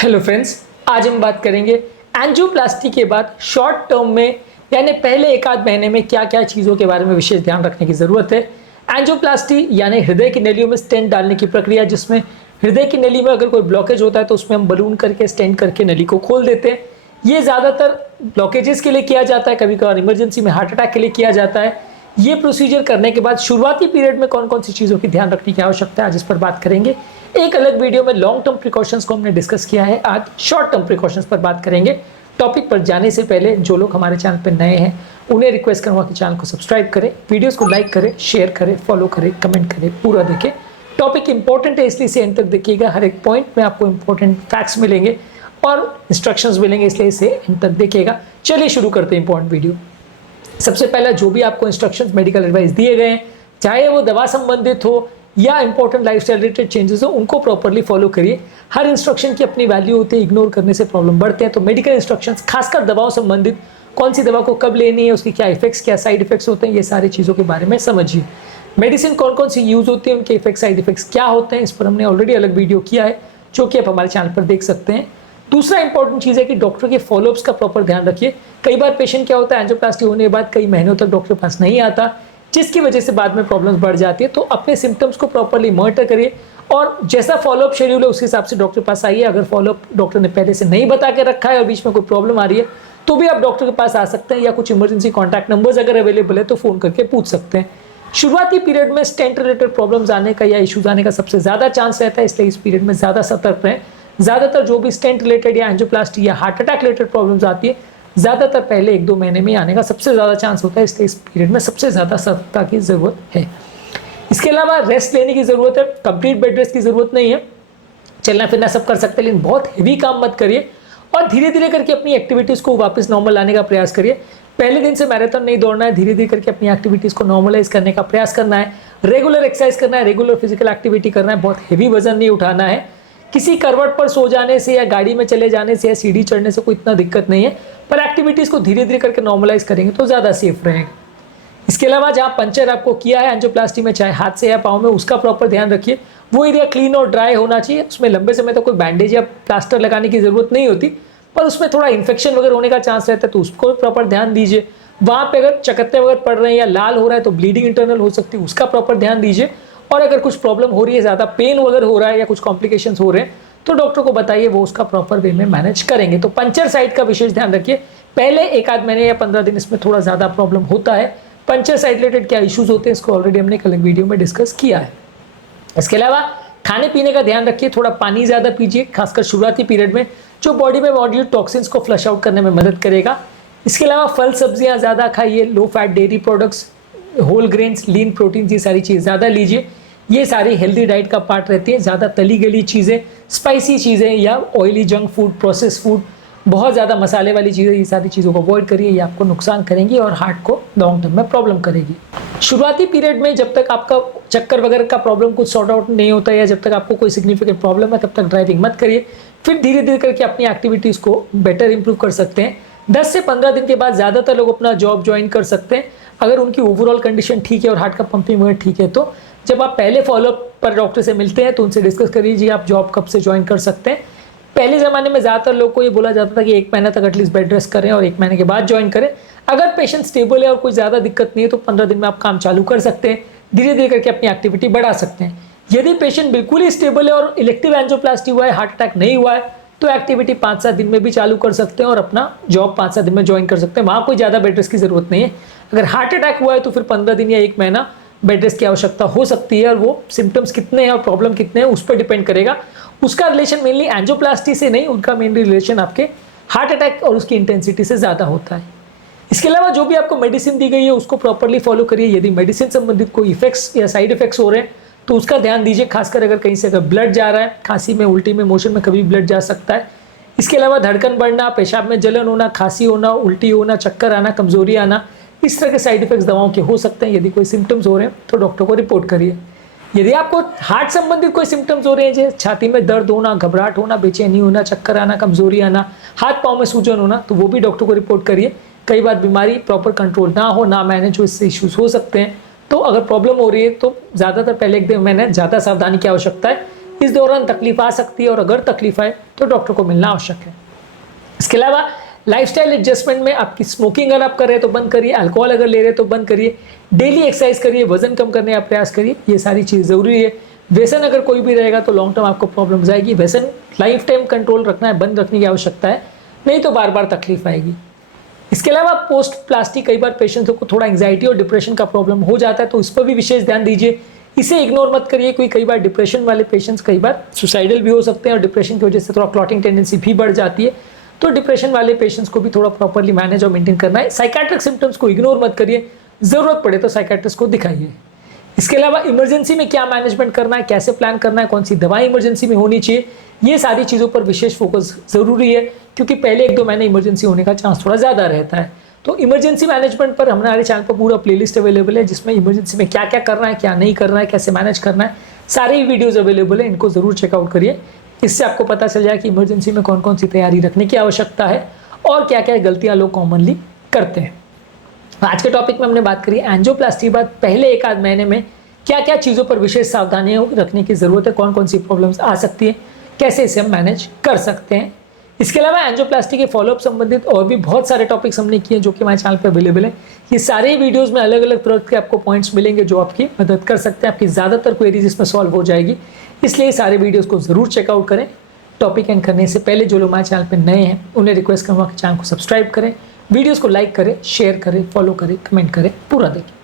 Hello friends, आज हम बात करेंगे एंजियोप्लास्टी के बाद शॉर्ट टर्म में यानी पहले एक आध महीने में क्या क्या चीज़ों के बारे में विशेष ध्यान रखने की ज़रूरत है। एंजियोप्लास्टी यानी हृदय की नलियों में स्टेंट डालने की प्रक्रिया, जिसमें हृदय की नली में अगर कोई ब्लॉकेज होता है तो उसमें हम बलून करके स्टेंट करके नली को खोल देते हैं। ये ज़्यादातर ब्लॉकेजेस के लिए किया जाता है, कभी कभार इमरजेंसी में हार्ट अटैक के लिए किया जाता है। ये प्रोसीजर करने के बाद शुरुआती पीरियड में कौन कौन सी चीज़ों की ध्यान रखने की आवश्यकता है, आज इस पर बात करेंगे। एक अलग वीडियो में लॉन्ग टर्म प्रिकॉशंस को हमने डिस्कस किया है, आज शॉर्ट टर्म प्रिकॉशंस पर बात करेंगे। टॉपिक पर जाने से पहले जो लोग हमारे चैनल पर नए हैं उन्हें रिक्वेस्ट करूँगा कि चैनल को सब्सक्राइब करें, वीडियोस को लाइक करें, शेयर करें, फॉलो करें, कमेंट करें, पूरा देखें। टॉपिक इंपॉर्टेंट है इसलिए इसे एंड तक देखिएगा। हर एक पॉइंट में आपको इंपॉर्टेंट फैक्ट्स मिलेंगे और इंस्ट्रक्शंस मिलेंगे, इसलिए इसे एंड तक देखिएगा। चलिए शुरू करते हैं इंपॉर्टेंट वीडियो। सबसे पहला, जो भी आपको इंस्ट्रक्शंस मेडिकल एडवाइस दिए गए हैं, चाहे वो दवा संबंधित हो या इंपॉर्टेंट लाइफस्टाइल रिलेटेड चेंजेस हो, उनको प्रॉपर्ली फॉलो करिए। हर इंस्ट्रक्शन की अपनी वैल्यू होती है, इग्नोर करने से प्रॉब्लम बढ़ते हैं। तो मेडिकल इंस्ट्रक्शंस, खासकर दवाओं संबंधित, कौन सी दवा को कब लेनी है, उसकी क्या इफेक्ट्स, क्या साइड इफेक्ट्स होते हैं, ये सारी चीज़ों के बारे में समझिए। मेडिसिन कौन कौन सी यूज़ होती है, उनके इफेक्ट साइड इफेक्ट्स क्या होते हैं, इस पर हमने ऑलरेडी अलग वीडियो किया है, जो कि आप हमारे चैनल पर देख सकते हैं। दूसरा इंपॉर्टेंट चीज़ है कि डॉक्टर के फॉलोअप्स का प्रॉपर ध्यान रखिए। कई बार पेशेंट क्या होता है, एंजियोप्लास्टी होने के बाद कई महीनों तक डॉक्टर के पास नहीं आता, जिसकी वजह से बाद में प्रॉब्लम्स बढ़ जाती है। तो अपने सिम्टम्स को प्रॉपर्ली मॉनिटर करिए और जैसा फॉलोअप शेड्यूल है उस हिसाब से डॉक्टर के पास आइए। अगर फॉलोअप डॉक्टर ने पहले से नहीं बता के रखा है और बीच में कोई प्रॉब्लम आ रही है तो भी आप डॉक्टर के पास आ सकते हैं, या कुछ इमरजेंसी कॉन्टैक्ट नंबर्स अगर अवेलेबल है तो फ़ोन करके पूछ सकते हैं। शुरुआती पीरियड में स्टेंट रिलेटेड प्रॉब्लम्स आने का या इशूज आने का सबसे ज़्यादा चांस रहता है, इसलिए इस पीरियड में ज़्यादा सतर्क रहें। ज़्यादातर जो भी स्टेंट रिलेटेड या एंजियोप्लास्टी या हार्ट अटैक रिलेटेड प्रॉब्लम्स आती है, ज़्यादातर पहले 1-2 महीने में आने का सबसे ज़्यादा चांस होता है, इसलिए इस पीरियड में सबसे ज़्यादा सतर्कता की ज़रूरत है। इसके अलावा रेस्ट लेने की ज़रूरत है, कंप्लीट बेड रेस्ट की ज़रूरत नहीं है। चलना फिरना सब कर सकते हैं, लेकिन बहुत हेवी काम मत करिए और धीरे धीरे करके अपनी एक्टिविटीज़ को वापस नॉर्मल लाने का प्रयास करिए। पहले दिन से मैराथन नहीं दौड़ना है, धीरे धीरे करके अपनी एक्टिविटीज़ को नॉर्मलाइज करने का प्रयास करना है। रेगुलर एक्सरसाइज करना है, रेगुलर फिजिकल एक्टिविटी करना है, बहुत हेवी वजन नहीं उठाना है। किसी करवट पर सो जाने से या गाड़ी में चले जाने से या सीढ़ी चढ़ने से कोई इतना दिक्कत नहीं है, पर एक्टिविटीज़ को धीरे धीरे करके नॉर्मलाइज करेंगे तो ज़्यादा सेफ रहेगा। इसके अलावा जहाँ पंचर आपको किया है एंजियोप्लास्टी में, चाहे हाथ से या पाँव में, उसका प्रॉपर ध्यान रखिए। वो एरिया क्लीन और ड्राई होना चाहिए। उसमें लंबे समय तक कोई बैंडेज या प्लास्टर लगाने की ज़रूरत नहीं होती, पर उसमें थोड़ा इन्फेक्शन वगैरह होने का चांस रहता है, तो उसको प्रॉपर ध्यान दीजिए। वहाँ पे अगर चकत्ते वगैरह पड़ रहे हैं या लाल हो रहा है तो ब्लीडिंग इंटरनल हो सकती है, उसका प्रॉपर ध्यान दीजिए। और अगर कुछ प्रॉब्लम हो रही है, ज़्यादा पेन वगैरह हो रहा है या कुछ कॉम्प्लिकेशंस हो रहे हैं, तो डॉक्टर को बताइए, वो उसका प्रॉपर वे में मैनेज करेंगे। तो पंचर साइट का विशेष ध्यान रखिए। पहले एक आध महीने या 15 दिन इसमें थोड़ा ज़्यादा प्रॉब्लम होता है। पंचर साइट रिलेटेड क्या इश्यूज होते हैं, इसको ऑलरेडी हमने कल वीडियो में डिस्कस किया है। इसके अलावा खाने पीने का ध्यान रखिए, थोड़ा पानी ज़्यादा पीजिए, खासकर शुरुआती पीरियड में, जो बॉडी में मौजूद टॉक्सिन्स को फ्लश आउट करने में मदद करेगा। इसके अलावा फल सब्जियां ज़्यादा खाइए, low fat dairy products, whole grains, lean protein, ये सारी चीज़ ज़्यादा लीजिए। ये सारी हेल्दी डाइट का पार्ट रहती है। ज़्यादा तली गली चीज़ें, स्पाइसी चीज़ें या oily junk food, process food, बहुत ज़्यादा मसाले वाली चीज़ें, ये सारी चीज़ों को अवॉइड करिए। ये आपको नुकसान करेंगी और हार्ट को लॉन्ग टर्म में प्रॉब्लम करेगी। शुरुआती पीरियड में जब तक आपका चक्कर वगैरह का प्रॉब्लम कुछ सॉर्ट आउट नहीं होता या जब तक आपको कोई सिग्निफिकेंट प्रॉब्लम है, तब तक ड्राइविंग मत करिए। फिर धीरे धीरे करके अपनी एक्टिविटीज़ को बेटर इंप्रूव कर सकते हैं। 10 से 15 दिन के बाद ज़्यादातर लोग अपना जॉब ज्वाइन कर सकते हैं, अगर उनकी ओवरऑल कंडीशन ठीक है और हार्ट का पंपिंग वगैरह ठीक है। तो जब आप पहले फॉलोअप पर डॉक्टर से मिलते हैं तो उनसे डिस्कस करिए आप जॉब कब से ज्वाइन कर सकते हैं। पहले ज़माने में ज़्यादातर लोग को ये बोला जाता था कि 1 महीना तक एटलीस्ट बेड रेस्ट करें और 1 महीने के बाद ज्वाइन करें। अगर पेशेंट स्टेबल है और कोई ज़्यादा दिक्कत नहीं है तो 15 दिन में आप काम चालू कर सकते हैं, धीरे धीरे करके अपनी एक्टिविटी बढ़ा सकते हैं। यदि पेशेंट बिल्कुल ही स्टेबल है और इलेक्टिव एंजियोप्लास्टी हुआ है, हार्ट अटैक नहीं हुआ है, तो एक्टिविटी 5-7 दिन में भी चालू कर सकते हैं और अपना जॉब 5-7 दिन में ज्वाइन कर सकते हैं। वहाँ कोई ज़्यादा बेड रेस्ट की ज़रूरत नहीं है। अगर हार्ट अटैक हुआ है तो फिर 15 दिन या 1 महीना बेड रेस्ट की आवश्यकता हो सकती है, और वो सिम्टम्स कितने हैं और प्रॉब्लम कितने हैं उस पर डिपेंड करेगा। उसका रिलेशन मेनली एंजियोप्लास्टी से नहीं, उनका मेनली रिलेशन आपके हार्ट अटैक और उसकी इंटेंसिटी से ज़्यादा होता है। इसके अलावा जो भी आपको मेडिसिन दी गई है उसको प्रॉपर्ली फॉलो करिए। यदि मेडिसिन संबंधित कोई इफेक्ट्स या साइड इफेक्ट्स हो रहे हैं तो उसका ध्यान दीजिए, खासकर अगर कहीं से अगर ब्लड जा रहा है, खांसी में, उल्टी में, मोशन में कभी ब्लड जा सकता है। इसके अलावा धड़कन बढ़ना, पेशाब में जलन होना, खांसी होना, उल्टी होना, चक्कर आना, कमजोरी आना, इस तरह के साइड इफेक्ट्स दवाओं के हो सकते हैं। यदि कोई सिम्टम्स हो रहे हैं तो डॉक्टर को रिपोर्ट करिए। यदि आपको हार्ट संबंधित कोई सिम्टम्स हो रहे हैं, जैसे छाती में दर्द होना, घबराहट होना, बेचैनी होना, चक्कर आना, कमजोरी आना, हाथ पाँव में सूजन होना, तो वो भी डॉक्टर को रिपोर्ट करिए। कई बार बीमारी प्रॉपर कंट्रोल ना हो, ना मैनेज हो, इससे इश्यूज हो सकते हैं। तो अगर प्रॉब्लम हो रही है तो ज़्यादातर पहले 1 महीने ज़्यादा सावधानी की आवश्यकता है। इस दौरान तकलीफ आ सकती है और अगर तकलीफ आए तो डॉक्टर को मिलना आवश्यक है। इसके अलावा लाइफस्टाइल एडजस्टमेंट में आपकी स्मोकिंग अगर आप कर रहे हैं तो बंद करिए, अल्कोहल अगर ले रहे हैं तो बंद करिए, डेली एक्सरसाइज करिए, वजन कम करने का प्रयास करिए, ये सारी चीज़ ज़रूरी है। व्यसन अगर कोई भी रहेगा तो लॉन्ग टर्म आपको प्रॉब्लम्स आएगी। व्यसन लाइफ टाइम कंट्रोल रखना है, बंद रखने की आवश्यकता है, नहीं तो बार बार तकलीफ आएगी। इसके अलावा पोस्ट प्लास्टिक कई बार पेशेंट्स को थोड़ा एंग्जाइटी और डिप्रेशन का प्रॉब्लम हो जाता है, तो इस पर भी विशेष ध्यान दीजिए। इसे इग्नोर मत करिए, क्योंकि कई बार डिप्रेशन वाले पेशेंट्स कई बार सुसाइडल भी हो सकते हैं और डिप्रेशन की वजह से थोड़ा क्लॉटिंग टेंडेंसी भी बढ़ जाती है। तो डिप्रेशन वाले पेशेंट्स को भी थोड़ा प्रॉपर्ली मैनेज और मेंटेन करना है। साइकाट्रिक सिम्टम्स को इग्नोर मत करिए, जरूरत पड़े तो साइकाट्रिस्ट को दिखाइए। इसके अलावा इमरजेंसी में क्या मैनेजमेंट करना है, कैसे प्लान करना है, कौन सी दवाई इमरजेंसी में होनी चाहिए, ये सारी चीज़ों पर विशेष फोकस जरूरी है, क्योंकि पहले 1-2 महीने इमरजेंसी होने का चांस थोड़ा ज़्यादा रहता है। तो इमरजेंसी मैनेजमेंट पर हमारे चैनल पर पूरा प्लेलिस्ट अवेलेबल है, जिसमें इमरजेंसी में क्या क्या करना है, क्या नहीं करना है, कैसे मैनेज करना है, सारी वीडियोज़ अवेलेबल है, इनको ज़रूर चेकआउट करिए। इससे आपको पता चल जाए कि इमरजेंसी में कौन कौन सी तैयारी रखने की आवश्यकता है और क्या क्या गलतियाँ लोग कॉमनली करते हैं। आज के टॉपिक में हमने बात करी एंजियोप्लास्टी के बाद पहले 1-आध महीने में क्या क्या चीज़ों पर विशेष सावधानियां रखने की ज़रूरत है, कौन कौन सी प्रॉब्लम्स आ सकती है, कैसे इसे हम मैनेज कर सकते हैं। इसके अलावा एंजियोप्लास्टी के फॉलोअप संबंधित और भी बहुत सारे टॉपिक्स हमने किए जो कि हमारे चैनल पे अवेलेबल है। ये सारे वीडियोस में अलग अलग तरह के आपको पॉइंट्स मिलेंगे जो आपकी मदद कर सकते हैं, आपकी ज़्यादातर क्वेरीज इसमें सॉल्व हो जाएगी। इसलिए सारे वीडियोज़ को ज़रूर चेकआउट करें। टॉपिक एंड करने से पहले जो लोग हमारे चैनल पर नए हैं उन्हें रिक्वेस्ट करूँगा कि चैनल को सब्सक्राइब करें, वीडियोज़ को लाइक करें, शेयर करें, फॉलो करें, कमेंट करें, पूरा देखें।